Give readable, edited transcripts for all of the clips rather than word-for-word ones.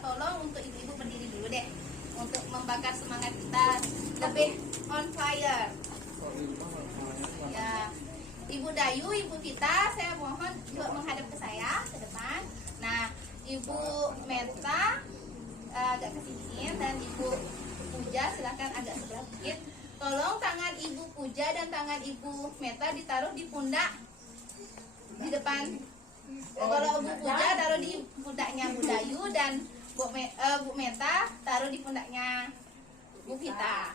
tolong untuk ibu-ibu berdiri dulu deh, untuk membakar semangat kita lebih on fire. Ya, Ibu Dayu, Ibu Vita, saya mohon juga menghadap ke saya ke depan. Nah, Ibu Meta agak ke sini, dan Ibu Puja silakan agak sebelah sedikit. Tolong tangan Ibu Puja dan tangan Ibu Meta ditaruh di pundak di depan. Kalau Bu Puja taruh di pundaknya Bu Dayu, dan Bu Meta taruh di pundaknya Bu Vita.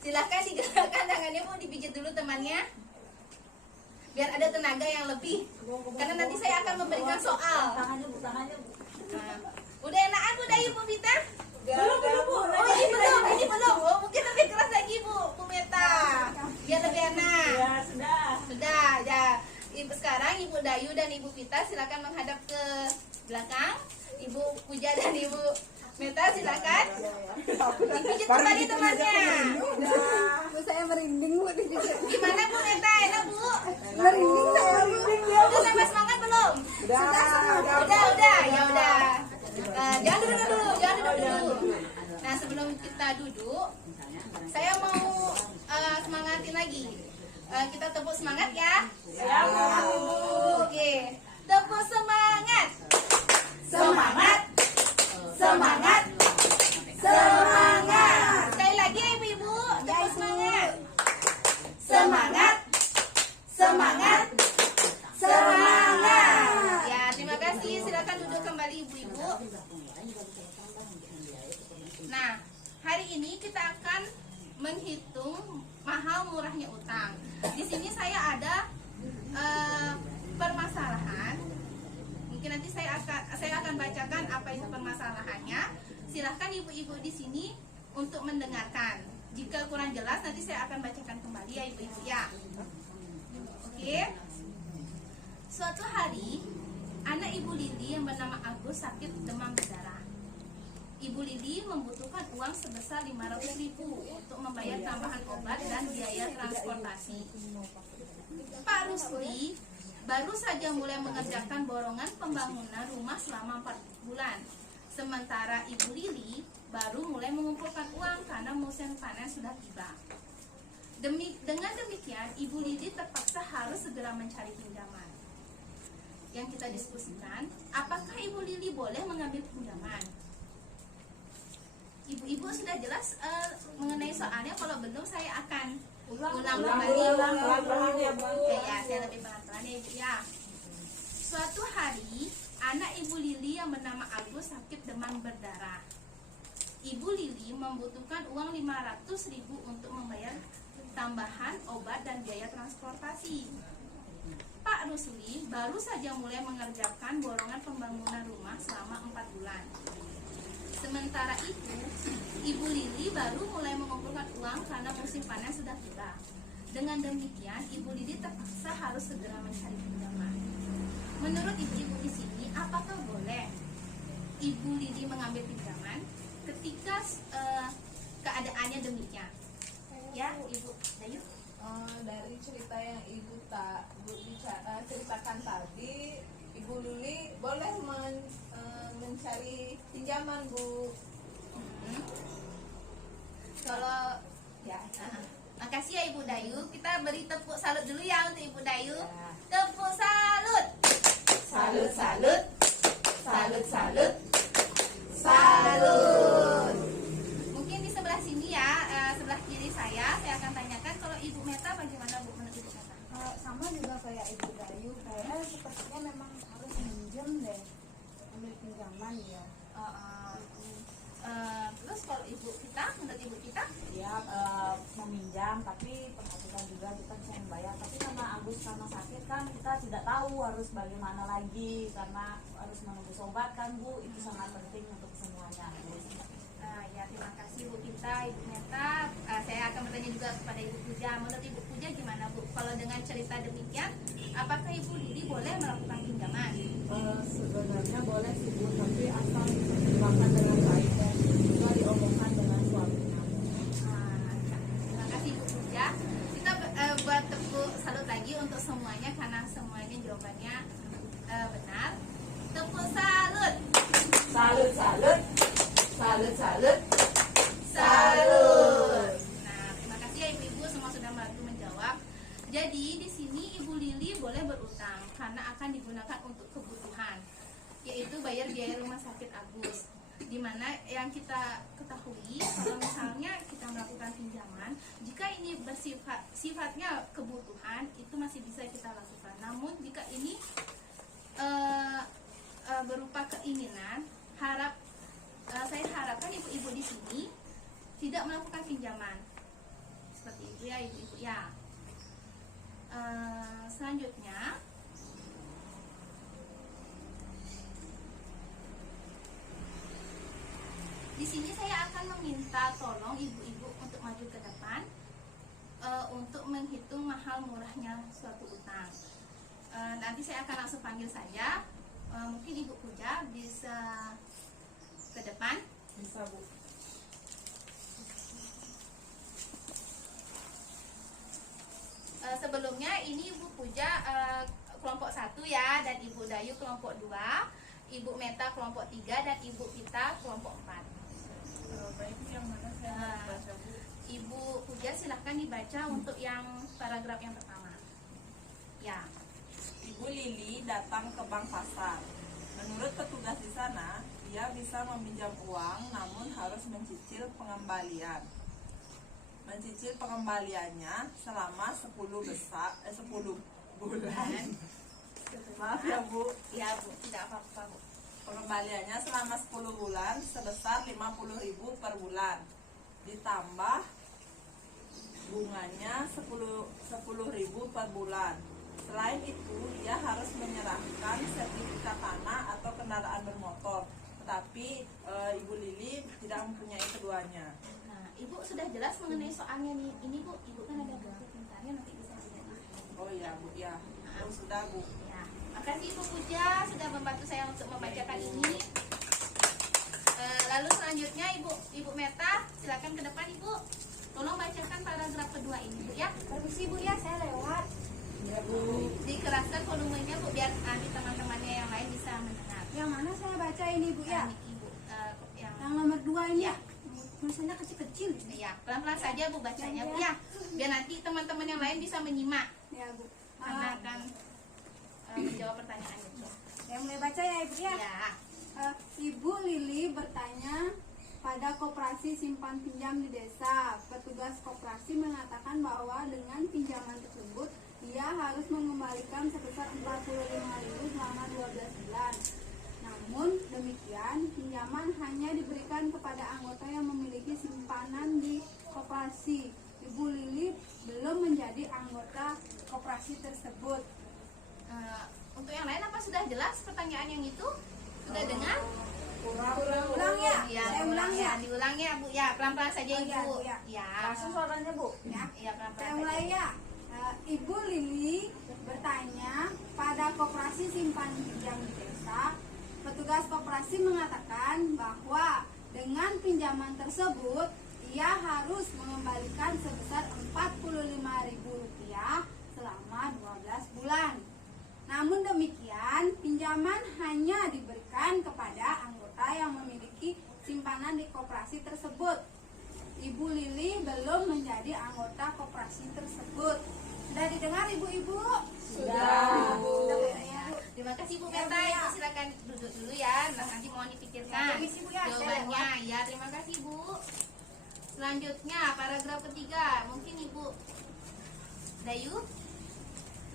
Silahkan digerakkan tangannya Bu, dipijit dulu temannya biar ada tenaga yang lebih, karena nanti saya akan memberikan soal. Nah, udah enakan Bu Dayu, Bu Vita? Belum Bu. Oh ini belum. Oh, mungkin lebih keras lagi Bu Meta, biar lebih enak. Ya Sudah ya. Sekarang Ibu Dayu dan Ibu Vita silakan menghadap ke belakang. Ibu Puja dan Ibu Meta silakan dipijit kembali temannya. Saya merinding Bu. Gimana Bu Meta, enak Bu? Merinding saya Bu. Udah tambah semangat belum? Udah. Ya udah. Jangan duduk dulu. Nah, sebelum kita duduk, saya mau semangatin lagi. Kita tepuk semangat ya. Oke, tepuk semangat. Semangat. Sekali lagi ya ibu-ibu, tepuk semangat. Semangat. Ya, terima kasih. Silakan duduk kembali ibu-ibu. Nah, hari ini kita akan menghitung mahal murahnya utang. Di sini saya ada permasalahan. Mungkin nanti saya akan bacakan apa itu permasalahannya. Silahkan ibu-ibu di sini untuk mendengarkan. Jika kurang jelas nanti saya akan bacakan kembali ya ibu-ibu ya. Oke. Suatu hari, anak Ibu Lili yang bernama Agus sakit demam berdarah. Ibu Lili membutuhkan uang sebesar 500.000 untuk membayar tambahan obat dan biaya transportasi. Pak Rusli baru saja mulai mengerjakan borongan pembangunan rumah selama 4 bulan. Sementara Ibu Lili baru mulai mengumpulkan uang karena musim panen sudah tiba. Dengan demikian, Ibu Lili terpaksa harus segera mencari pinjaman. Yang kita diskusikan, apakah Ibu Lili boleh mengambil pinjaman? Ibu-ibu sudah jelas mengenai soalnya. Kalau belum, saya akan ulang kembali. Ya, saya lebih pelan-pelan ya Ibu ya. Suatu hari, anak Ibu Lili yang bernama Agus sakit demam berdarah. Ibu Lili membutuhkan uang 500.000 untuk membayar tambahan obat dan biaya transportasi. Pak Rusli baru saja mulai mengerjakan borongan pembangunan rumah selama 4 bulan. Sementara itu, Ibu Lili baru mulai mengumpulkan uang karena musim panen sudah tiba. Dengan demikian, Ibu Lili terpaksa harus segera mencari pinjaman. Menurut ibu-ibu di sini, apakah boleh Ibu Lili mengambil pinjaman ketika keadaannya demikian? Ya, Ibu Dayu. Dari cerita yang Ibu ceritakan tadi, Ibu Lili boleh mencari pinjaman Bu. Kalau ya, makasih ya Ibu Dayu. Kita beri tepuk salut dulu ya untuk Ibu Dayu. Tepuk salut. Salut. Mungkin di sebelah sini ya, sebelah kiri saya akan tanyakan, kalau Ibu Meta bagaimana Bu menurut Ibu Meta? Sama juga kayak Ibu Dayu, kayaknya sepertinya memang harus minjem deh, ambil pinjaman ya. Terus kalau Ibu Vita, menurut Ibu Vita? Ya, meminjam, tapi perhatikan juga kita bisa membayar. Tapi karena Agus karena sakit kan, kita tidak tahu harus bagaimana lagi, karena harus menunggu obat kan Bu, itu sangat penting untuk semuanya. Ya, terima kasih Bu Vita, Ibu Meta. Saya akan bertanya juga kepada Ibu Puja. Menurut Ibu Puja gimana Bu? Kalau dengan cerita demikian, apakah Ibu Lili boleh melakukan pinjaman? Sebenarnya boleh sih Bu, tapi asal dimakan dengan baik dan juga diomongkan dengan suaminya. Terima kasih Ibu Puja. Kita buat tepuk salut lagi untuk semuanya, karena semuanya jawabannya benar. Tepuk salut. Salut. Jadi di sini Ibu Lili boleh berutang karena akan digunakan untuk kebutuhan, yaitu bayar biaya rumah sakit Agus. Dimana yang kita ketahui kalau misalnya kita melakukan pinjaman, jika ini sifatnya kebutuhan itu masih bisa kita lakukan. Namun jika ini berupa keinginan, saya harapkan ibu-ibu di sini tidak melakukan pinjaman seperti itu ya ibu-ibu ya. Selanjutnya di sini saya akan meminta tolong ibu-ibu untuk maju ke depan untuk menghitung mahal murahnya suatu utang. Nanti saya akan langsung panggil saja. Mungkin Ibu Puja bisa ke depan. Bisa Bu. Sebelumnya ini Ibu Puja kelompok 1 ya, dan Ibu Dayu kelompok 2, Ibu Meta kelompok 3, dan Ibu Pita kelompok 4. Baik, yang mana saya harus baca Bu? Ibu Puja silahkan dibaca untuk yang paragraf yang pertama. Ya. Ibu Lili datang ke bank pasar. Menurut petugas di sana, ia bisa meminjam uang namun harus mencicil pengembalian. Mencicil pengembaliannya selama 10 bulan. Maaf ya Bu. Ya Bu, tidak apa-apa Bu. Pengembaliannya selama 10 bulan sebesar 50.000 per bulan. Ditambah bunganya 10.000 per bulan. Selain itu, ia harus menyerahkan sertifikat tanah atau kendaraan bermotor. Tetapi Ibu Lili tidak mempunyai keduanya. Nah, Ibu sudah jelas mengenai soalnya nih. Ini Bu, Ibu kan ada buku pintarnya, nanti bisa dilihat. Oh iya Bu, ya. Oh sudah Bu. Ya. Makasih Ibu Puja sudah membantu saya untuk membacakan ini. Lalu selanjutnya Ibu Meta, silakan ke depan Ibu. Tolong bacakan paragraf kedua ini Bu ya. Permisi Bu ya, saya lewat. Ya Bu. Dikeraskan volumenya Bu biar nanti teman-temannya yang lain bisa mendengar. Yang mana saya baca ini Bu ya? Ibu yang Yang nomor 2 ini Ya. ya. Tulisannya kecil-kecil. ya, pelan-pelan saja Bu bacanya Bu ya. Biar nanti teman-teman yang lain bisa menyimak Ya Bu. karena akan menjawab pertanyaan itu. Saya mulai baca ya Ibu ya. Ya. Ibu Lili bertanya pada koperasi simpan pinjam di desa. Petugas koperasi mengatakan bahwa dengan pinjaman tersebut ia harus mengembalikan sebesar 45.000 selama 12 bulan. Namun demikian, pinjaman hanya diberikan kepada anggota yang memiliki simpanan di koperasi. Ibu Lili belum menjadi anggota koperasi tersebut. Untuk yang lain apa sudah jelas pertanyaan yang itu? Sudah dengar? Ulang ya? Ya, Saya ulang ya? diulang ya Bu ya, pelan-pelan saja Oh, iya, Ibu. Bu, ya. Ya. Langsung suaranya Bu. Ya. Ya, pelan-pelan Saya saja. mulai ya. Ibu Lili bertanya pada koperasi simpan pinjam di desa. Petugas koperasi mengatakan bahwa dengan pinjaman tersebut ia harus mengembalikan sebesar Rp45.000 selama 12 bulan. Namun demikian, pinjaman hanya diberikan kepada anggota yang memiliki simpanan di koperasi tersebut. Ibu Lili belum menjadi anggota koperasi tersebut. Sudah didengar Ibu-ibu? Sudah Bu. Ya. Terima kasih Bu Ya, Meta. Bu, ya. Ibu silakan duduk dulu ya. Nanti mohon dipikirkan Ya, permisi, Bu, ya. Saya jawabannya. Ya, terima kasih Bu. Selanjutnya paragraf ketiga. Mungkin Ibu Dayu,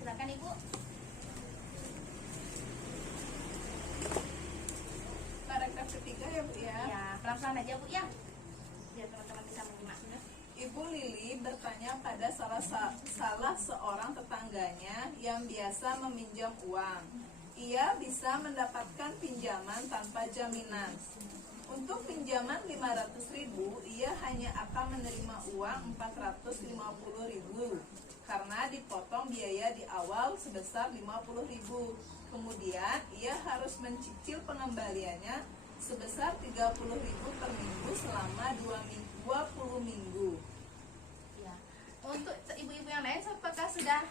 silakan Ibu. Paragraf ketiga ya Bu ya. Ya, pelan-pelan aja Bu ya. Biar teman-teman bisa menyimak. Ibu Lili bertanya pada salah seorang tetangganya yang biasa meminjam uang. Ia bisa mendapatkan pinjaman tanpa jaminan. Untuk pinjaman 500.000, ia hanya akan menerima uang 450.000 karena dipotong biaya di awal sebesar 50.000. Kemudian ia harus mencicil pengembaliannya sebesar 30.000 per minggu selama 20 minggu. Ya. Untuk ibu-ibu yang lain, apakah sudah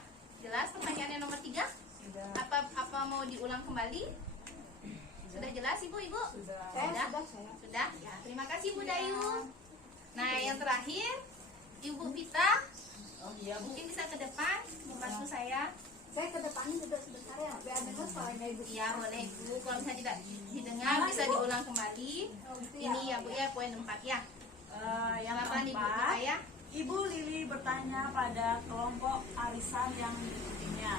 jelas pertanyaan yang nomor 3? Sudah. Apa mau diulang kembali? Sudah jelas Ibu-ibu? Sudah. Sudah? Ya, terima kasih Bu Dayu. Nah, yang terakhir Ibu Pita, Oh iya Bu. mungkin bisa ke depan bantu saya? Saya ke depannya juga sebentar ya, biar dengar suaranya ibu. Iya boleh Bu, kalau misalnya tidak didengar bisa diulang kembali. Oh, gitu Ini ya Bu ya, poin 4 ya. Yang Silakan Ibu keempat, kita ya. Ibu Lili bertanya pada kelompok arisan yang diikutinya.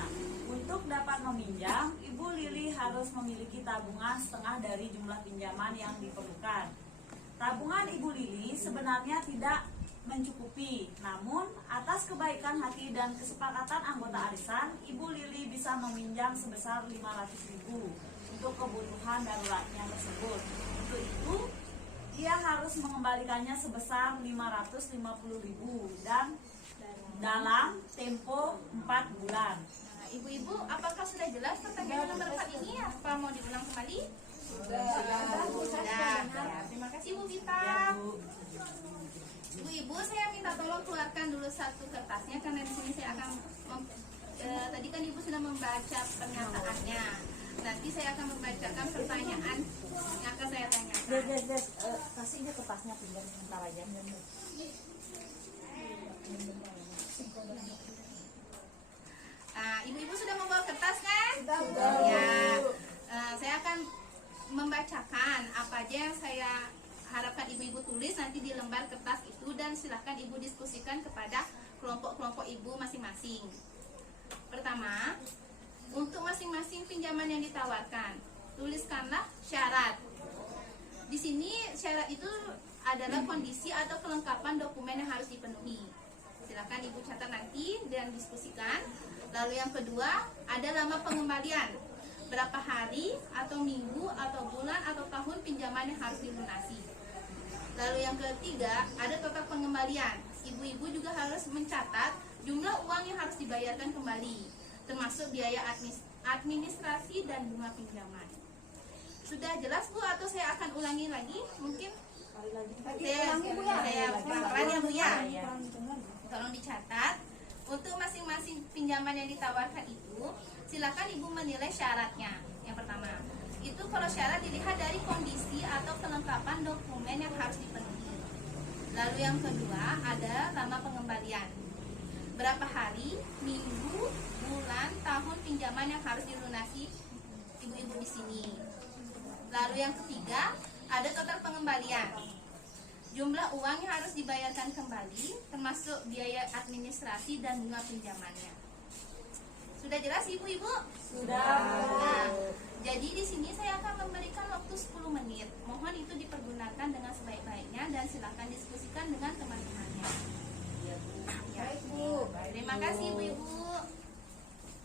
Untuk dapat meminjam, Ibu Lili harus memiliki tabungan setengah dari jumlah pinjaman yang diperlukan. Tabungan Ibu Lili sebenarnya tidak mencukupi, namun atas kebaikan hati dan kesepakatan anggota arisan, Ibu Lili bisa meminjam sebesar 500.000 untuk kebutuhan daruratnya tersebut. Untuk itu, ia harus mengembalikannya sebesar 550.000 dan dalam tempo 4 bulan. Nah, Ibu-ibu, apakah sudah jelas pertanyaan nomor 4 ini? Apa mau diulang kembali? Sudah. Ya, terima kasih Bu Vita. Ibu-ibu, saya minta tolong keluarkan dulu satu kertasnya karena di sini saya akan tadi kan Ibu sudah membaca pernyataannya. Nanti saya akan membacakan pertanyaan yang akan saya tanyakan. Kasih dia kertasnya pinjam sebentar aja. Ibu-ibu sudah membawa kertas kan? Sudah. Ya. Saya akan membacakan apa aja yang saya harapkan ibu-ibu tulis nanti di lembar kertas itu, dan silahkan ibu diskusikan kepada kelompok-kelompok ibu masing-masing. Pertama, untuk masing-masing pinjaman yang ditawarkan, tuliskanlah syarat. Di sini syarat itu adalah kondisi atau kelengkapan dokumen yang harus dipenuhi. Silakan ibu catat nanti dan diskusikan. Lalu yang kedua, ada lama pengembalian. Berapa hari atau minggu atau bulan atau tahun pinjaman yang harus dilunasi. Lalu yang ketiga, ada total pengembalian. Ibu-ibu juga harus mencatat jumlah uang yang harus dibayarkan kembali, termasuk biaya administrasi dan bunga pinjaman. Sudah jelas Bu, atau saya akan ulangi lagi? Mungkin saya pelan-pelan ya Bu ya. Tolong dicatat. Untuk masing-masing pinjaman yang ditawarkan itu, silakan ibu menilai syaratnya. Yang pertama, itu kalau syarat dilihat dari kondisi atau kelengkapan dokumen yang harus dipenuhi. Lalu yang kedua, ada lama pengembalian. Berapa hari, minggu, bulan, tahun pinjaman yang harus dilunasi ibu-ibu di sini. Lalu yang ketiga, ada total pengembalian. Jumlah uang yang harus dibayarkan kembali, termasuk biaya administrasi dan bunga pinjamannya. Sudah jelas ibu-ibu? Sudah. Nah, jadi di sini saya akan memberikan waktu 10 menit. Mohon itu dipergunakan dengan sebaik-baiknya dan silakan diskusikan dengan teman